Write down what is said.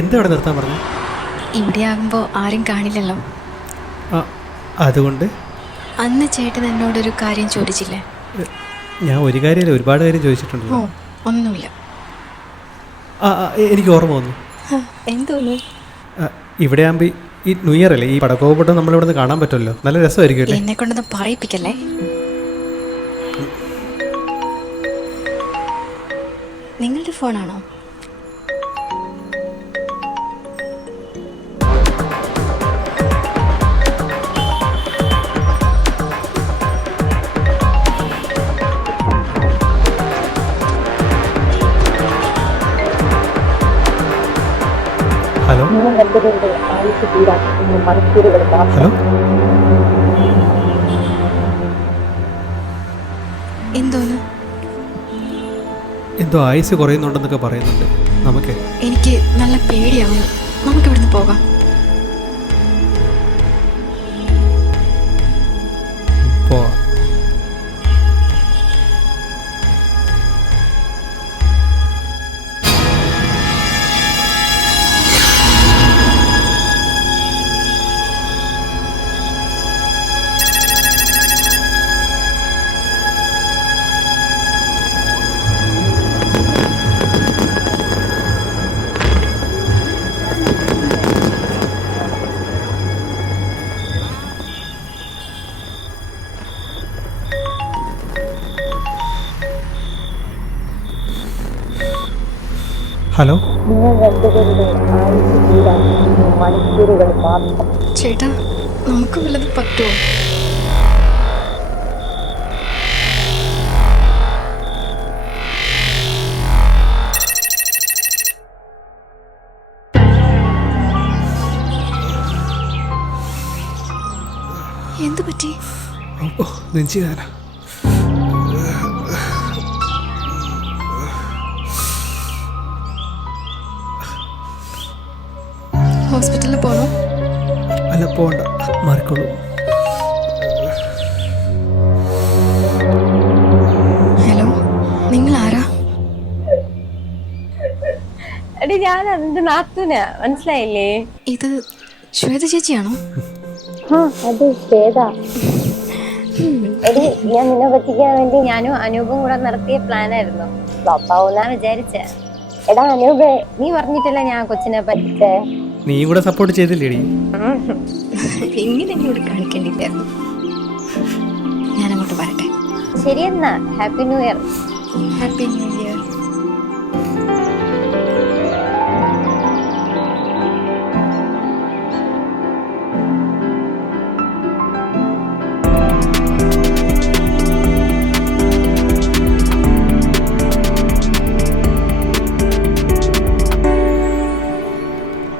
എന്താ അവിടെ നിർത്താൻ പറഞ്ഞു? ഇവിടെ ആകുമ്പോൾ ആരും കാണില്ലല്ലോ. അതുകൊണ്ട് അന്ന് ചേട്ടൻ എന്നോടൊരു കാര്യം ചോദിച്ചില്ലേ? ഞാൻ ഒരു കാര്യമല്ല, ഒരുപാട് കാര്യം ചോദിച്ചിട്ടുണ്ടല്ലോ. ഒന്നുമില്ല. എനിക്ക് ഓർമ്മ വന്നു. എന്തോന്നു? ഇവിടെ ആകുമ്പോൾ ഈ ന്യൂ ഇയർ അല്ലേ, ഈ പടക്കോപ്പൊട്ടം നമ്മളിവിടെ നിന്ന് കാണാൻ പറ്റുമല്ലോ. നല്ല രസമായിരിക്കും അല്ലേ? എന്നെ കൊണ്ടൊന്നും പറയിപ്പിക്കല്ലേ. നിങ്ങളുടെ ഫോണാണോ? ഹലോ ഹലോ, എന്തോന്ന്? എന്തോ ആയുസ് കുറയുന്നുണ്ടെന്നൊക്കെ പറയുന്നുണ്ട്. നമുക്ക് എനിക്ക് നല്ല പേടിയാവുന്നു. നമുക്ക് ഇവിടുന്ന് പോകാം. പോവാം. ഹലോ, ചേട്ടാ, നമുക്ക് വല്ലതും പറ്റുമോ? എന്തു പറ്റി? നെഞ്ചുവേദന. ഹോസ്പിറ്റലിൽ പോകണോ? അല്ല, പോകണ്ട, മാറിക്കോളൂ. ഹലോ, നിങ്ങൾ ആരാ? എടി, ഞാൻ എന്റെ നാത്തൂന, മനസ്സിലായില്ലേ? ഇത് ശ്വേത ചേച്ചിയാണോ? അത് ശ്വേത. എടി, ഞാൻ നിന്നെ പറ്റിക്കാൻ വേണ്ടി ഞാനും അനൂപും കൂടെ നടത്തിയ പ്ലാനായിരുന്നു. ഫ്ലോപ്പാവുന്നാ വിചാരിച്ചേ. എടാ അനൂപേ, നീ പറഞ്ഞിട്ടല്ല ഞാൻ കൊച്ചിനെ പറ്റിച്ചേ. നീ കൂടെ സപ്പോർട്ട് ചെയ്തില്ലേടി? ഇങ്ങനെ എന്നോട് കാണിക്കേണ്ടില്ലായിരുന്നു. ഞാൻ അങ്ങോട്ട് വരട്ടെ. ശരിയെന്നാ, happy new year. Happy new year.